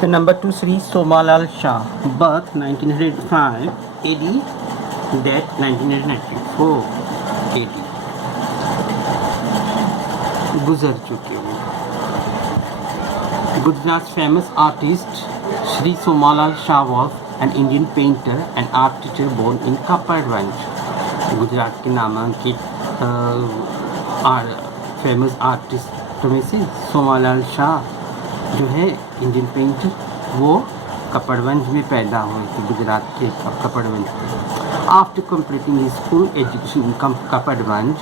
The number 2, Sri Somalal Shah, birth 1905 AD, death 1994 AD, गुजर चुके हैं। Gujarat's famous artist Sri Somalal Shah was an Indian painter and art teacher born in Kaparganj. Gujarat के नामांकित famous artist में से सोमालाल शाह जो है इंडियन पेंटर, वो कपड़वंज में पैदा हुए थे, गुजरात के कपड़वंज में। After completing his school education in Kapadvanj,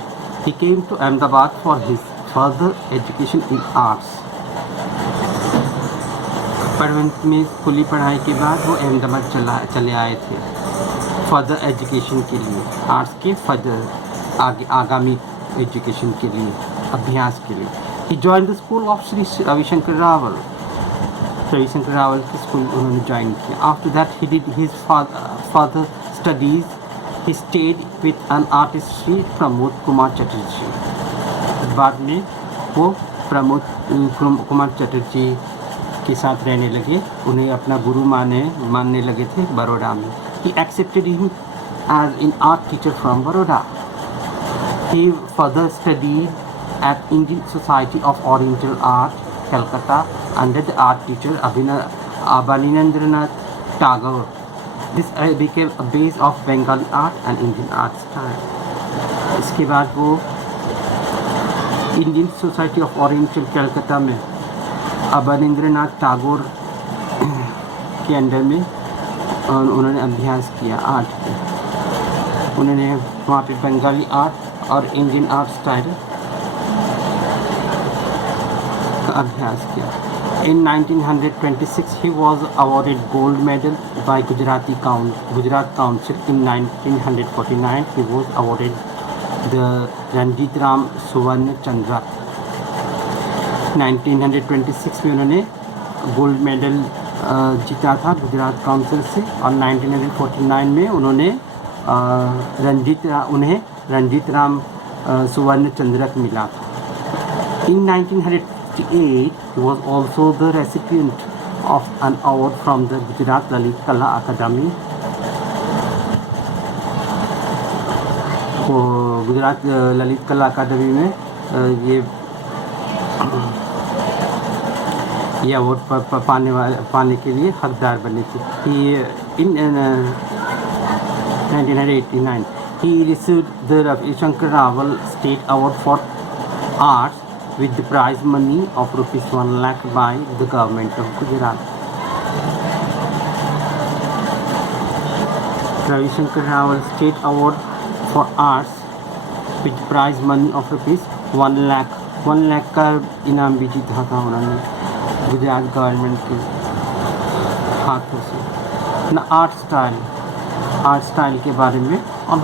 he came to Ahmedabad for his further education in arts. Kapadvanj में स्कूली पढ़ाई के बाद वो अहमदाबाद चले आए थे फर्दर एजुकेशन के लिए, आर्ट्स के फर्दर आगामी एजुकेशन के लिए, अभ्यास के लिए। He joined the school of Sri Ravishankar Rawal. Ravishankar Rawal की स्कूल उन्होंने ज्वाइन किया। After that he did his further studies, he stayed with an artist Shri Pramod Kumar Chatterjee. बाद में वो प्रमोद कुमार चटर्जी के साथ रहने लगे, उन्हें अपना गुरु मानने लगे थे बड़ौदा में। He accepted him as an art teacher from Baroda. He further studied at Indian Society of Oriental Art, Calcutta, under the art teacher Abanindranath Tagore. This became a base of Bengali art and Indian art style. इसके बाद वो Indian society of oriental Calcutta में अबनिंद्रनाथ टैगोर के under में उन्होंने अभ्यास किया art का। उन्होंने वहाँ पे बंगाली आर्ट और इंडियन आर्ट स्टाइल अभ्यास किया। In 1926 he was awarded gold medal by Gujarat Council. In 1949 he was awarded the Ranjit Ram Suvarna Chandrak. 1926 में उन्होंने गोल्ड मेडल जीता था गुजरात काउंसिल से, और 1949 में उन्हें रंजीत राम सुवर्ण चंद्रक मिला था। In 1958 he was also the recipient of an award from the Gujarat Lalit Kala Academy. Gujarat Lalit कला अकादमी में ये अवार्ड पाने के लिए हकदार बने थे। In 1989 he received the Ravishankar Rawal State Award for Arts with the prize money of rupees 1 lakh by the government of Gujarat. Ravishankar Rawal State Award for Arts with prize money of rupees 1 lakh का इनाम भी जीता था उन्होंने Gujarat government के हाथों से। न आर्ट स्टाइल के बारे में, और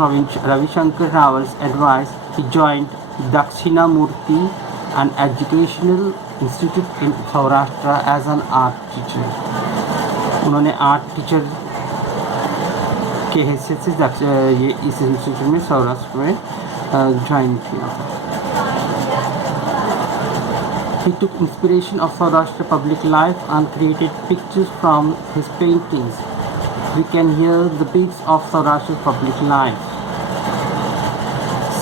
Ravishankar Raval's advice he joined Dakshinamurti an educational institute in Saurashtra as an art teacher. उन्होंने आर्ट टीचर के हैसियत से ये इस इंस्टीट्यूट में सौराष्ट्र में ज्वाइन किया था। He took inspiration of Saurashtra public life and created pictures from his paintings. We can hear the beats of Saurashtra public life.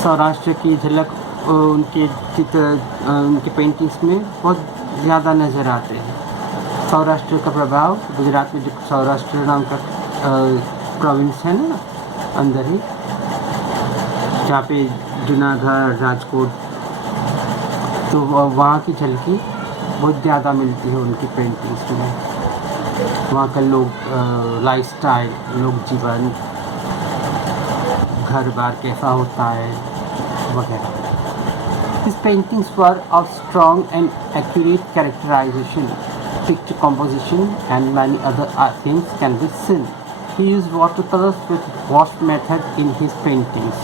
Saurashtra की झलक उनके चित्र उनके पेंटिंग्स में बहुत ज़्यादा नज़र आते हैं। सौराष्ट्र का प्रभाव गुजरात में जो सौराष्ट्र नाम का प्रोविंस है ना अंदर ही, जहाँ पे जूनागढ़ राजकोट, तो वहाँ की झलकी बहुत ज़्यादा मिलती है उनकी पेंटिंग्स में। वहाँ का लोग लाइफस्टाइल, लोग जीवन, घर बार कैसा होता है वगैरह। His paintings were of strong and accurate characterization, picture composition, and many other things can be seen. He used watercolors with wash method in his paintings.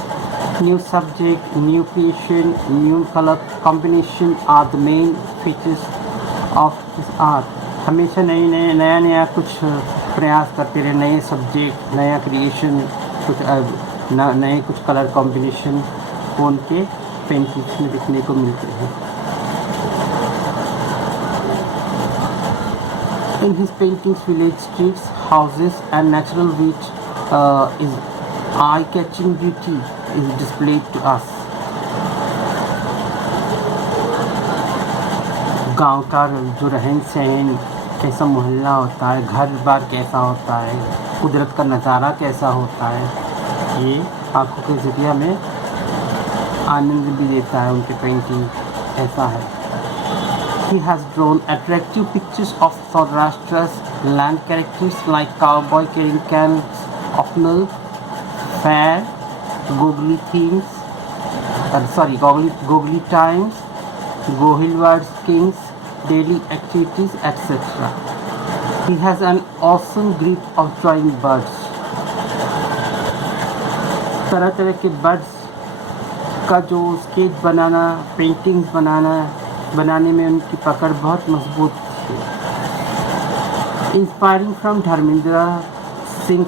New subject, new creation, new color combination are the main features of his art. हमेशा नया कुछ प्रयास करते रहे, नए subject, नया creation, कुछ नए कुछ कलर कॉम्बिनेशन उनके पेंटिंग्स में देखने को मिलते हैं। In his paintings, village streets, houses, and natural which is eye-catching beauty is displayed to us. गांव का जो रहन सहन, कैसा मोहल्ला होता है, घर बार कैसा होता है, कुदरत का नज़ारा कैसा होता है, ये आँखों के ज़रिए हमें आनंद भी देता है। उनके पेंटिंग ऐसा है। He has drawn attractive pictures of Saurashtra's land characters like cowboy carrying cans of milk, fair, googly themes, googly times, Gohilward's kings, daily activities, etc. He has an awesome grip of drawing birds. तरह तरह के birds का जो sketch बनाना, paintings बनाने में उनकी पकड़ बहुत मजबूत थी। Inspiring from Dharmendra Singh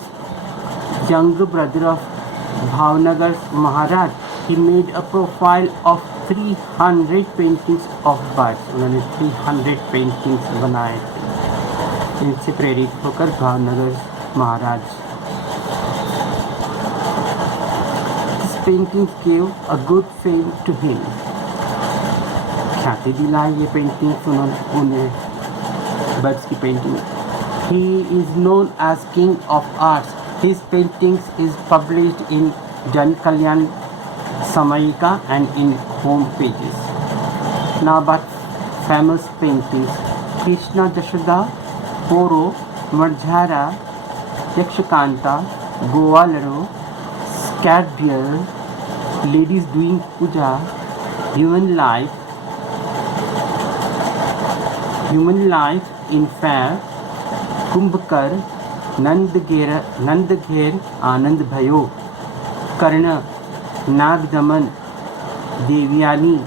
younger brother of Bhavnagar Maharaj, he made a profile of 300 paintings of birds. उन्होंने 300 पेंटिंग्स बनाए थे। इनसे प्रेरित होकर भावनगर महाराज। These paintings gave a good fame to him. ख्याति दिलाई ये पेंटिंग्स उन्हें बर्ड्स की painting. He is known as king of arts. His paintings is published in Jan Kalyan Samayika and in home pages. Now about famous paintings. Krishna Jashoda, Poro, Marjhara, Yakshakanta, Goalaro, Scat Bear, Ladies Doing Puja, Human Life in Fair, कुंभकर, नंदघेर आनंद भयो, कर्ण, नागदमन, देवयानी,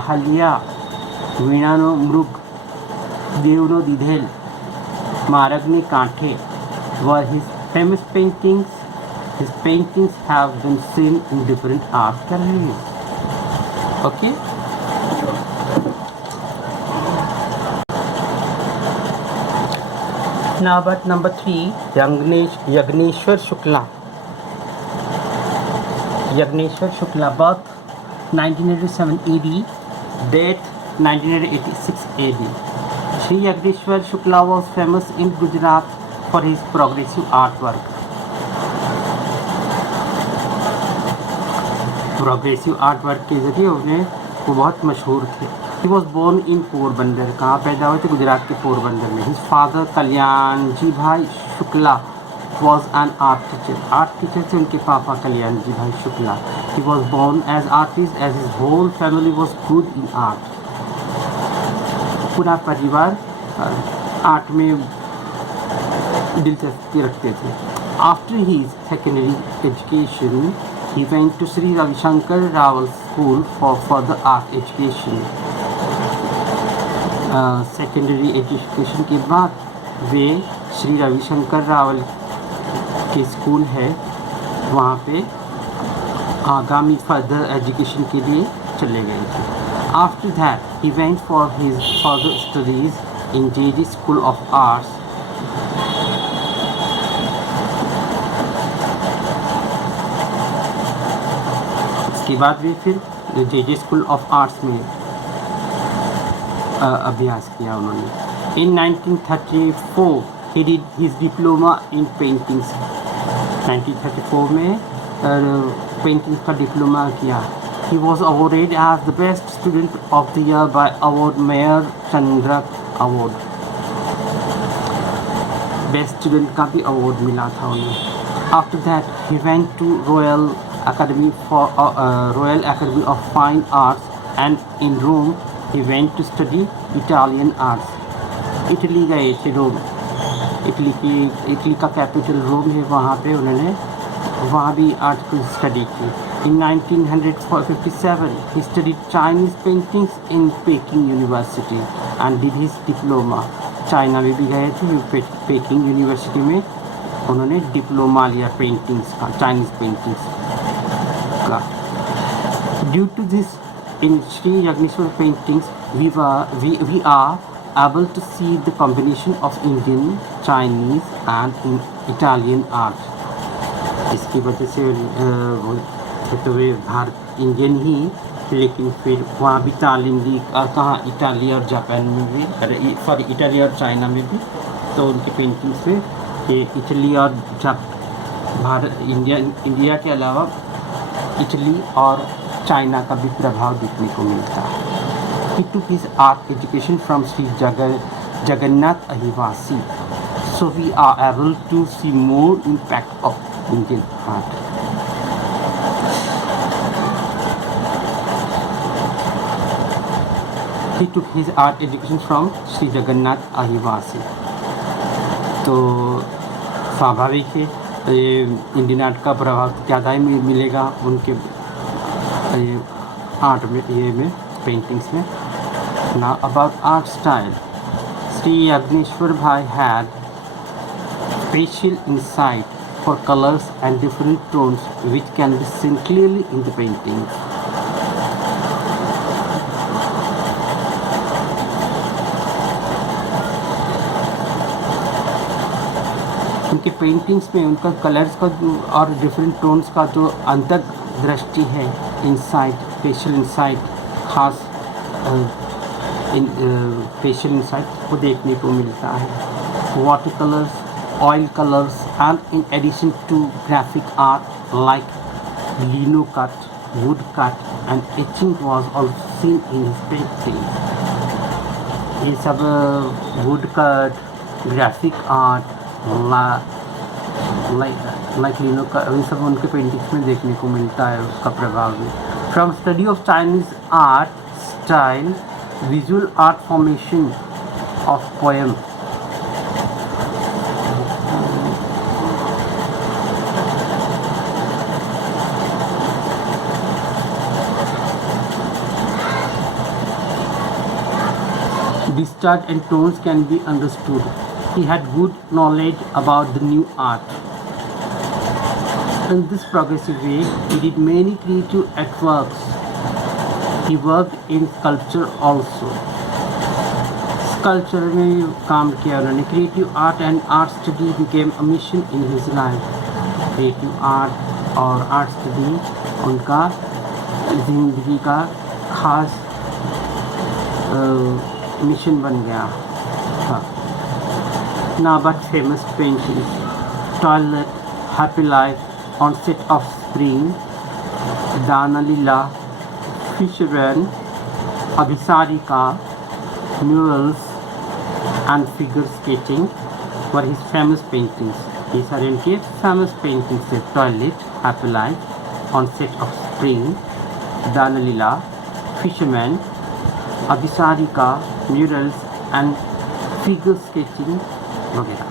अहल्या, वीणानो मृग, देवनो दिधेल, मारगने कांठे were his famous paintings. His paintings have been seen in different art galleries. Okay. Now about number 3, Yagneshwar Shukla. Yagneshwar Shukla, birth 1987 AD, death 1986 AD. Sri Yagneshwar Shukla was famous in Gujarat for his progressive artwork. Progressive artwork के ज़रिए उन्हें वो बहुत मशहूर थे। He was born in Porbandar. कहाँ पैदा हुए थे? गुजरात के पोरबंदर में। His father कल्याण जी भाई Shukla was an art teacher. Art teacher थे उनके पापा कल्याण जी भाई Shukla. He was born as artist as his whole family was good in art. पूरा परिवार आर्ट में दिलचस्पी रखते थे। After his secondary education, he went to Sri Ravi Shankar Rawal School for further art education. Secondary education के बाद वे श्री रविशंकर रावल के school है वहाँ पे आगामी फर्दर एजुकेशन के लिए चले गए थे। After that he went for his further studies in J G school of arts. उसके बाद वे फिर जेजे स्कूल ऑफ आर्ट्स में अभ्यास किया उन्होंने। इन 1934 he did his diploma in paintings. 1934 में पेंटिंग्स का डिप्लोमा किया। He was awarded as the best student of the year by award Mayor Chandrak Award. Best student का भी अवार्ड मिला था उन्हें। After that he went to royal academy of fine arts and in Rome he went to study Italian arts. Italy गए थे रोम, Italy का capital Rome है, वहाँ पे उन्होंने वहाँ भी आर्ट को स्टडी की। इन 1957 he studied Chinese paintings in Peking University and did his diploma. China में भी गए थे, पेकिंग यूनिवर्सिटी में उन्होंने डिप्लोमा लिया पेंटिंग्स का, चाइनीज़ पेंटिंग्स का। Due to this in Shri Yagneshwar paintings we are able to see the combination of Indian, Chinese and Italian art. इसकी वजह से वो तो वे भारत इंडियन ही, लेकिन फिर वहाँ भी तालीम ली कहाँ, इटाली और जापान में भी, अरे सॉरी इटाली और चाइना में भी। तो उनके पेंटिंग्स में ये इटली और भारत इंडिया के अलावा इटली और चाइना का भी प्रभाव देखने को मिलता है। He took his art education from Sri Jagannath Ahivasi, so we are able to see more impact of Indian art. He took his art education from Sri Jagannath Ahivasi. तो स्वाभाविक है इंडियन आर्ट का प्रभाव ज़्यादा ही मिलेगा उनके art में, ये में पेंटिंग्स में। Now about art style, Sri Yagneshwar Bhai had special insight for colors and different tones which can be seen clearly in the paintings. उनके पेंटिंग्स में उनका कलर्स का और डिफरेंट टोन्स का जो अंतर्दृष्टि है, इंसाइट, स्पेशल इंसाइट, खास स्पेशल इंसाइट वो देखने को मिलता है। Water colours, oil colours and in addition to graphic art like lino cut, wood cut and etching was also seen in his paintings. ये सब wood cut, graphic art like lino का, इन सब उनके पेंटिंग्स में देखने को मिलता है उसका प्रभाव भी। From study of Chinese art style, visual art formation of poem, discharge and tones can be understood. He had good knowledge about the new art. In this progressive way, he did many creative artworks. He worked in sculpture also. Sculpture में काम किया उन्होंने। Creative art and art study became a mission in his life. Creative art और art study उनका जिंदगी का खास mission बन गया था। Now but famous paintings: Toilet, Happy Life, On Set of Spring, Dana Lila, Fisherman, Abhisarika, murals and figure sketching were his famous paintings. These are इनके famous paintings है। Toilet, Happy Life, On Set of Spring, Dana Lila, Fisherman, Abhisarika, murals and figure sketching वगैरह।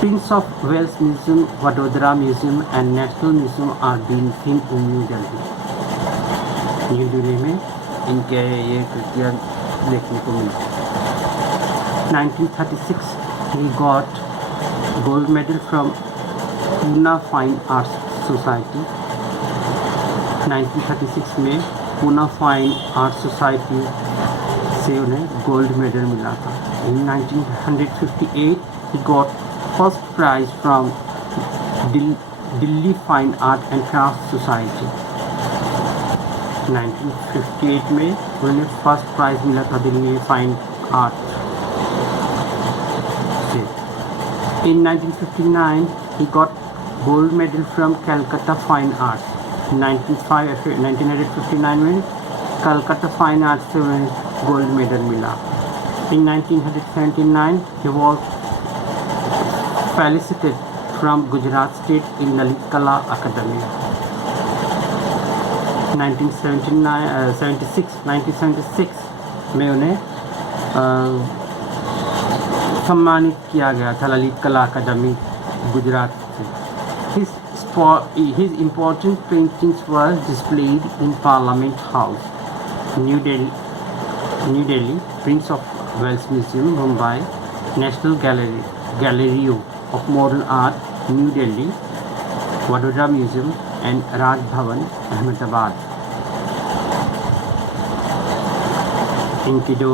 Prince of Wales Museum, Vadodara Museum and National Museum are being seen in New Delhi. New Delhi में इनके ये कृतियाँ देखने को मिलती हैं। 1936 he got gold medal from Pune Fine Arts Society. 1936 में Pune Fine Arts Society से उन्हें गोल्ड मेडल मिला था। In 1958 he got first prize from Delhi Fine Art and Crafts Society. 1958 में उन्हें फर्स्ट प्राइज मिला था दिल्ली फाइन आर्ट से। In 1959 he got gold medal from Calcutta Fine Arts. 1959 में कलकत्ता फाइन आर्ट्स से उन्हें गोल्ड मेडल मिला। In 1979 he was felicitated from Gujarat State in Lalit Kala Academy. 1976 में उन्हें सम्मानित किया गया था ललित कला अकादमी गुजरात से। His important paintings were displayed in Parliament House, New Delhi, Prince of Wales Museum, Mumbai, National Gallery of Modern Art, New Delhi, Vadodara Museum and Raj Bhavan, Ahmedabad. इनकी जो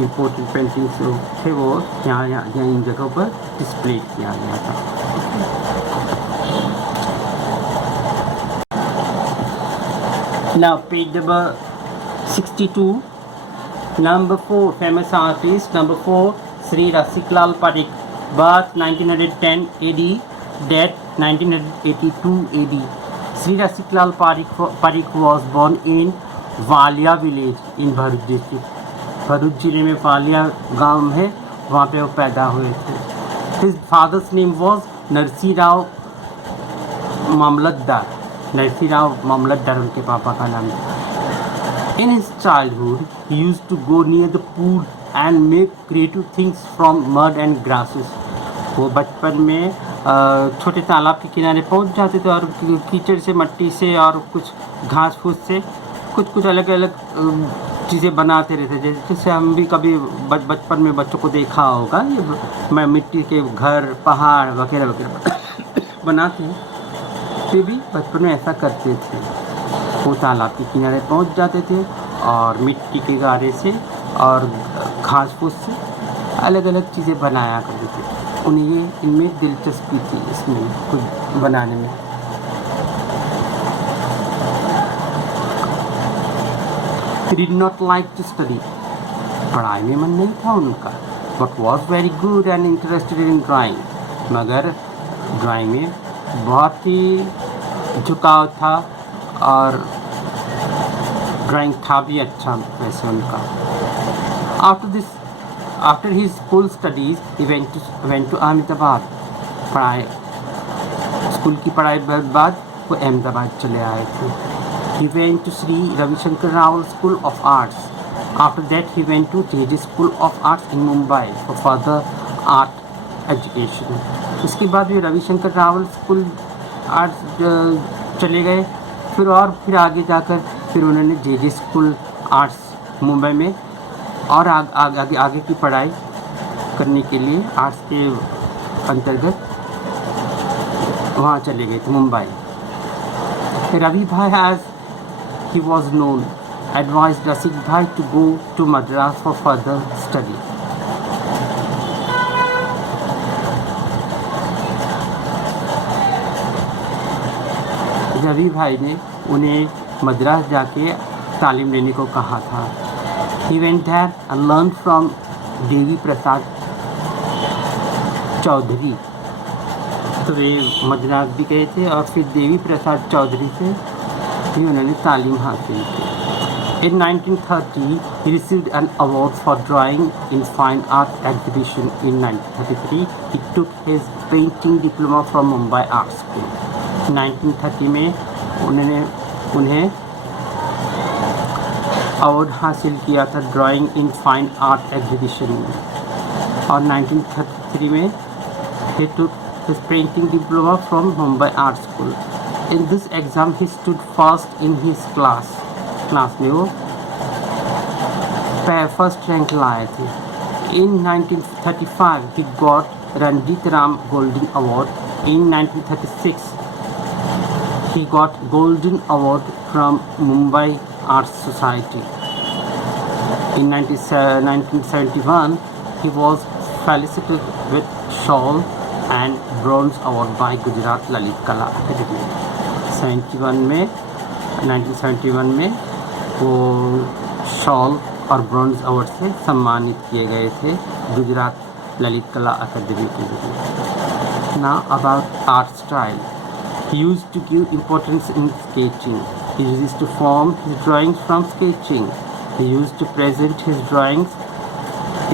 इम्पोर्टेंट पेंटिंग्स थे वो यहाँ इन जगहों पर डिस्प्ले किया गया था। Now page number 62, number 4 famous artist, number 4 Sri Rasiklal Parikh, birth 1910 AD, death 1982 AD. Sri Rasiklal Parikh was born in Walia village in Bharuch district. Bharuch जिले में वालिया गांव है, वहाँ पे वो पैदा हुए थे। His father's name was Narsi Rao Mamlatdar. Narsi Rao Mamlatdar उनके पापा का नाम था। In his childhood he used to go near the pool and make creative things from mud and grasses. वो बचपन में छोटे तालाब के किनारे पहुंच जाते थे और कीचड़ से, मिट्टी से और कुछ घास फूस से कुछ अलग अलग चीज़ें बनाते रहते। जैसे हम भी कभी बचपन में बच्चों को देखा होगा, ये मैं मिट्टी के घर, पहाड़ वगैरह वगैरह बनाते हैं। वे भी बचपन में ऐसा करते थे। वो तालाब के किनारे पहुंच जाते थे और मिट्टी के गारे से और घास फूस से अलग अलग चीज़ें बनाया करते थे। उन्हें इनमें दिलचस्पी थी, इसमें कुछ बनाने में। He did not like to study. पढ़ाई में मन नहीं था उनका, but was very good and interested in drawing. मगर ड्राइंग में बहुत ही झुकाव था और ड्राइंग था भी अच्छा वैसे उनका। After his school studies, he went to Ahmedabad. School की पढ़ाई बाद वो अहमदाबाद चले आए थे। He went to Sri Ravi Shankar Rawal School of Arts. After that, he went to JJ School of Arts in Mumbai for further art education. उसके बाद वे Ravishankar Rawal school arts चले गए। फिर आगे जाकर फिर उन्होंने JJ स्कूल आर्ट्स मुंबई में और आगे की पढ़ाई करने के लिए आर्ट्स के अंतर्गत वहाँ चले गए थे मुंबई। रवि भाई as he was known advised Rasik Bhai to go to Madras for further study. Ravi भाई ने उन्हें मद्रास जाके तालीम लेने को कहा था। He went there and learned from Devi Prasad Chaudhary. तो वे मद्रास भी गए थे और फिर देवी प्रसाद चौधरी से भी उन्होंने तालीम हासिल की। In 1930, he received an award for drawing in fine art exhibition. In 1933, he took his painting diploma from Mumbai Art School. 1930 में उन्हें अवार्ड हासिल किया था drawing in fine art exhibition में। और 1933 में he took his painting diploma from Mumbai Art School. In this exam, he stood first in his class में वो फर्स्ट रैंक लाए थे। In 1935, he got Ranjit Ram Golden Award. In 1936, he got Golden Award from Mumbai Arts Society. In 1971, he was felicitated with Shawl and Bronze Award by Gujarat Lalit Kala Academy. 1971 में वो shawl और bronze award से सम्मानित किए गए थे गुजरात ललित कला अकादमी के लिए। Now about art style. He used to give importance in sketching. He used to form his drawings from sketching. He used to present his drawings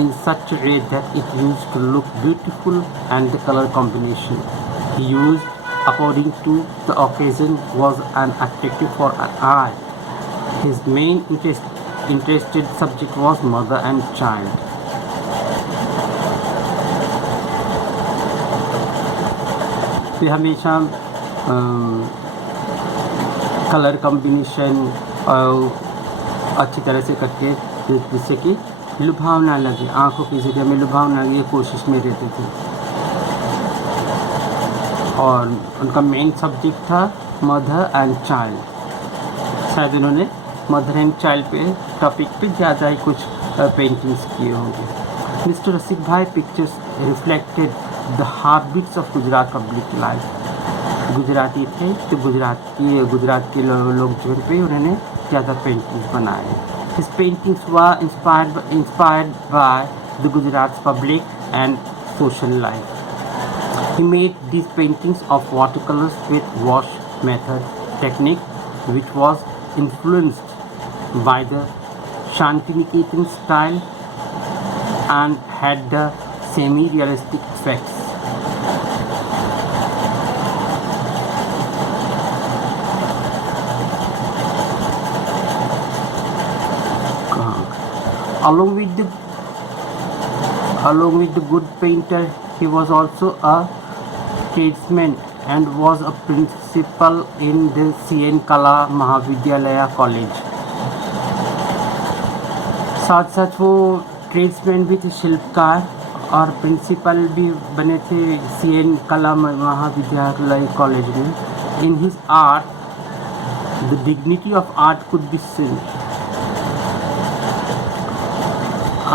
in such a way that it used to look beautiful and the color combination he used according to the occasion was an attractive for an eye. His main interested subject was mother and child. वे हमेशा colour combination अच्छी तरह से करके जिससे कि लुभावना लगे, आंखों की जगह में लुभावना लगे, कोशिश में रहते थे। और उनका मेन सब्जेक्ट था मदर एंड चाइल्ड। शायद उन्होंने मदर एंड चाइल्ड पे टॉपिक पे ज़्यादा ही कुछ पेंटिंग्स किए होंगे। मिस्टर रसिक भाई pictures reflected the heartbeats of Gujarat public life. Gujarati थे तो गुजरात के लोग जो पे उन्होंने ज़्यादा पेंटिंग्स बनाए। His paintings were inspired by the Gujarat public and social life. He made these paintings of watercolors with wash method technique, which was influenced by the Shantiniketan style and had the semi-realistic effects. Along with the good painter, he was also a tradesman and was a principal in the CN Kala Mahavidyalaya College. साथ साथ वो tradesman भी थे, शिल्पकार, और principal भी बने थे CN कला महाविद्यालय कॉलेज में। In his art the dignity of art could be seen.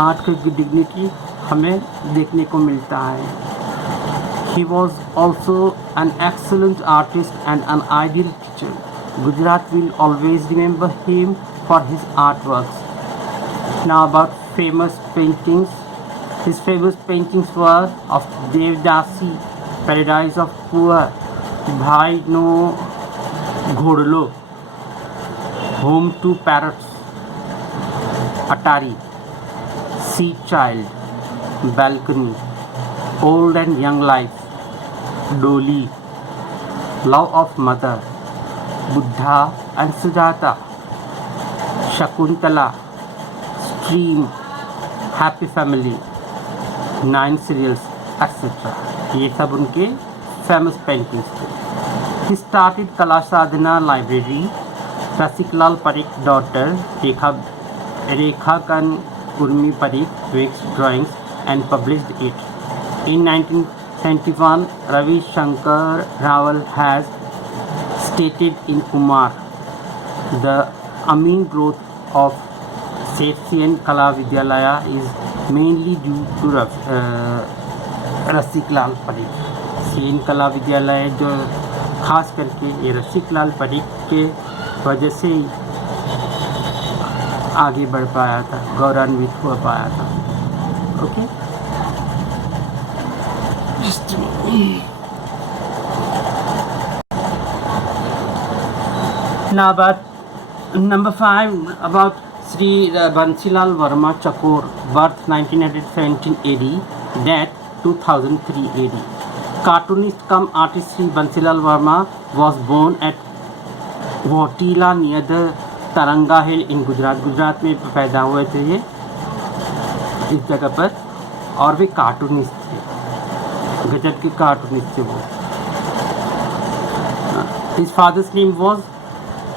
Art की डिग्निटी हमें देखने को मिलता है। He was also an excellent artist and an ideal teacher. Gujarat will always remember him for his artworks. Now about famous paintings. His famous paintings were of Devdasi, Paradise of Poor, Bhai No Ghodlo, Home to Parrots, Atari, Sea Child, Balcony, Old and Young Life, Dolly, Love of Mother, Buddha and Sujata, Shakuntala, Stream, Happy Family, 9 Serials, etc. ये सब उनके famous paintings थे। He started Kala Sadhana library, Rasiklal Parikh daughter रेखाकन Urmi Parikh makes drawings and published it. In 1971, Ravi Shankar Rawal has stated in Kumar, the mean growth of CN Kala Vidyalaya is mainly due to Rasiklal Parikh. CN कला विद्यालय जो खास करके ये रसिकलाल परीख के वजह से ही आगे बढ़ पाया था, गौरवान्वित हो पाया था। Okay, now about number 5 about Sri Bansilal Verma Chakor, birth 1917 AD, death 2003 AD. Cartoonist cum artist Sri Bansilal Verma was born at Votila near the Taranga Hill in Gujarat. Gujarat में पैदा हुए थे ये इस जगह पर, और वे कार्टूनिस्ट थे, गजब के कार्टूनिस्ट थे वो। His father's name was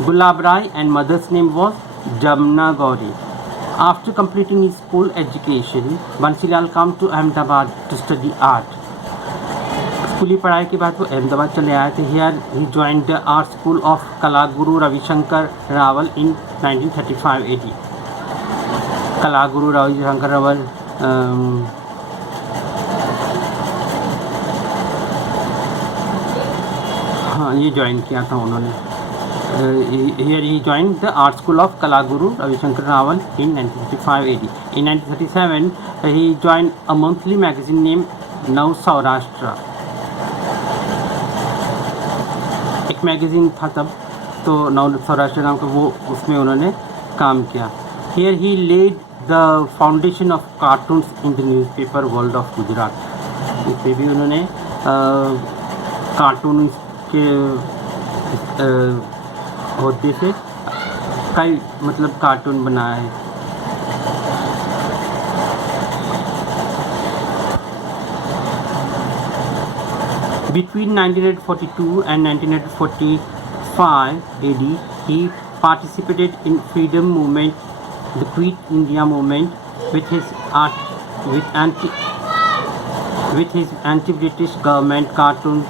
Gulab Rai and mother's name was Jamna Gauri. After completing his school education, Bansilal came to Ahmedabad to study art. स्कूली पढ़ाई के बाद वो अहमदाबाद चले आए थे। Here he joined the art school of Kalaguru Ravi Shankar Rawal in 1935 AD. Kalaguru Ravi Shankar Rawal हाँ ये ज्वाइन किया था उन्होंने। Here he joined the art school of Kalaguru Ravi Shankar Rawal in 1935 AD. In 1937 he joined a monthly magazine named Now Saurashtra. एक magazine था तब, तो नव सौराष्ट्र नाम का, वो उसमें उन्होंने काम किया। Here he laid the foundation of cartoons in the newspaper World of Gujarat. इस पे भी उन्होंने कार्टून के होते से कई मतलब कार्टून बनाए हैं। Between 1942 and 1945 AD, he participated in freedom movement, the Quit India movement, with his anti-British government cartoons.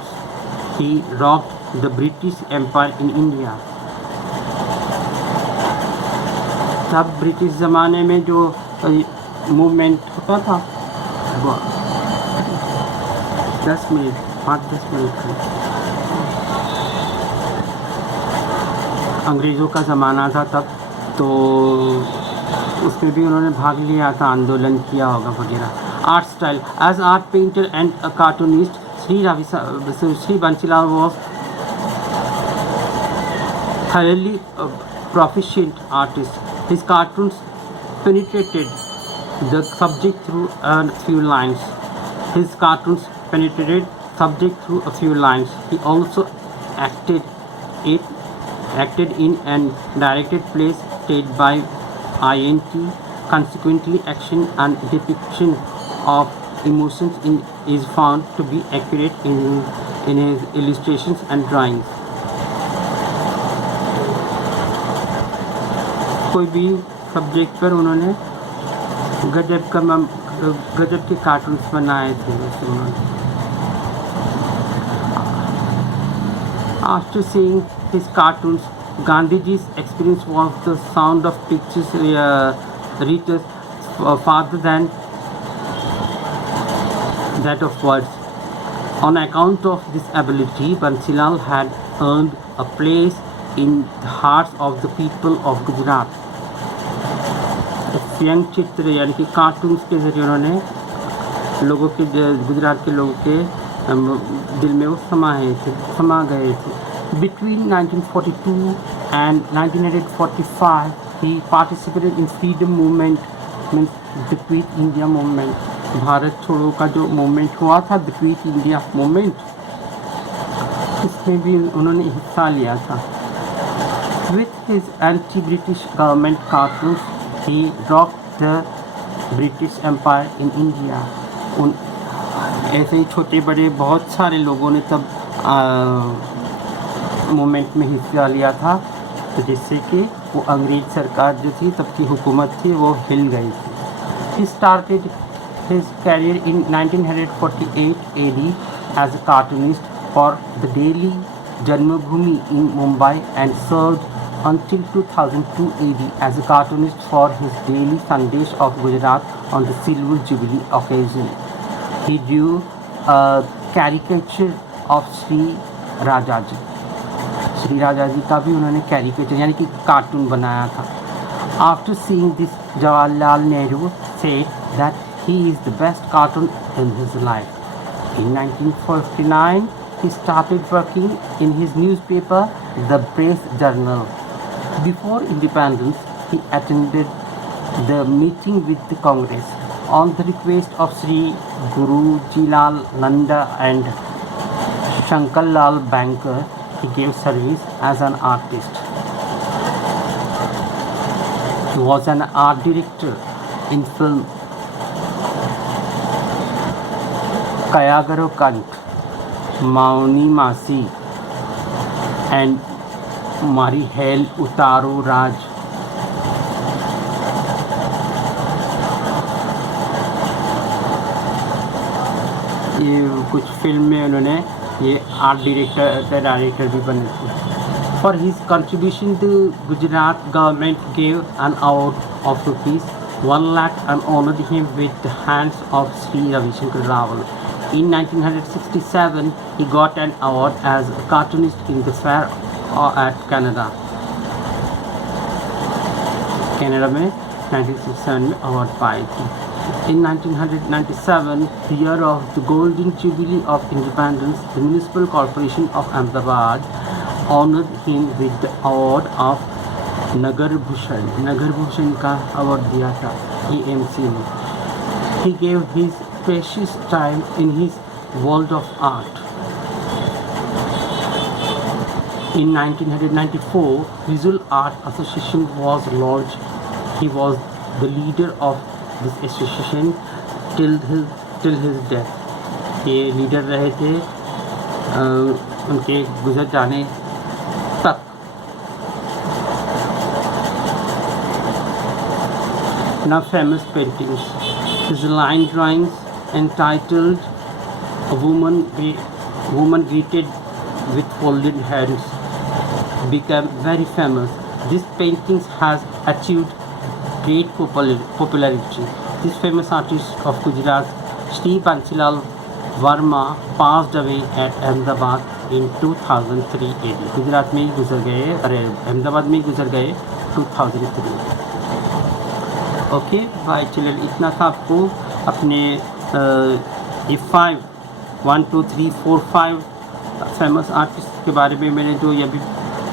He rocked the British Empire in India. तब ब्रिटिश ज़माने में जो मूवमेंट होता था 10 मिनट 5-10 मिनट का। अंग्रेज़ों का ज़माना था तब, तो उसमें भी उन्होंने भाग लिया था, आंदोलन किया होगा वगैरह। Art style as art painter and a cartoonist Shri Bansilal was thoroughly proficient artist. His cartoons penetrated the subject through a few lines. His cartoons penetrated subject through a few lines. He also acted in and directed plays staged by INT. Consequently, action and depiction of emotions is found to be accurate in his illustrations and drawings. कोई भी subject पर उन्होंने गजब के cartoons बनाए थे वैसे उन्होंने। After seeing his cartoons, Gandhiji's experience was the sound of pictures reaches farther than that of words. On account of this ability, Bansilal had earned a place in the hearts of the people of Gujarat. व्यंग चित्र यानी कि cartoons के ज़रिए उन्होंने लोगों के गुजरात के लोगों के दिल में वो समा गए थे। Between 1942 and 1945, he participated in freedom movement, means the Quit India movement. Bharat छोड़ो का जो मूवमेंट हुआ था, द क्विट इंडिया मूवमेंट, इसमें भी उन्होंने हिस्सा लिया था। With his anti-British government cartoons, he rocked the British Empire in India. ऐसे ही छोटे बड़े बहुत सारे लोगों ने तब मूवमेंट में हिस्सा लिया था, तो जिससे कि वो अंग्रेज सरकार जो थी तब की हुकूमत थी वो हिल गई थी। He started his career in 1948 AD as a cartoonist for the daily Janmabhoomi in Mumbai and served until 2002 AD as a cartoonist for his daily Sandesh of Gujarat on the Silver Jubilee occasion. He drew a caricature of Sri Rajaji. Shri Rajaji का भी उन्होंने caricature यानी कि cartoon बनाया था। After seeing this, Jawaharlal Nehru said that he is the best cartoon in his life. In 1949, he started working in his newspaper, The Press Journal. Before independence, he attended the meeting with the Congress. On the request of Sri Guru Jilal Nanda and Shankar Lal Banker, he gave service as an artist. He was an art director in film Kayagaro Kant, Mauni Masi and Mari Hel Utaro Raj. ये कुछ film में उन्होंने ये art director भी बने थे। For his contribution, the Gujarat government gave an award of ₹1 lakh and honored him with the hands of Sri Ravi Shankar Raval. In 1967, he got an award as a cartoonist in the fair at Canada में 1967 में award पाई थी। In 1997, the year of the Golden Jubilee of Independence, the Municipal Corporation of Ahmedabad honored him with the award of Nagar Bhushan. Nagar Bhushan का award दिया था AMC ने। He gave his precious time in his world of art. In 1994, Visual Art Association was launched. He was the leader of this association till his death. ये leader रहे थे उनके गुजर जाने तक। Now famous paintings. His line drawings entitled "A Woman Greeted with Folded Hands" became very famous. This painting has achieved great popularity. This famous artist of Gujarat, Sri Bansilal Verma, passed away at Ahmedabad in 2003 AD. Gujarat में ही गुजर गए, अरे अहमदाबाद में ही गुजर गए 2003। Okay भाई, चलिए इतना था आपको अपने ये 1 2 3 4 5 फेमस आर्टिस्ट के बारे में मैंने जो ये अभी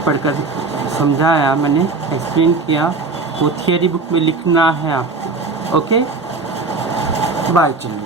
पढ़कर समझाया, मैंने एक्सप्लेन किया, वो थियरी बुक में लिखना है आपको। ओके बाय, चलिए।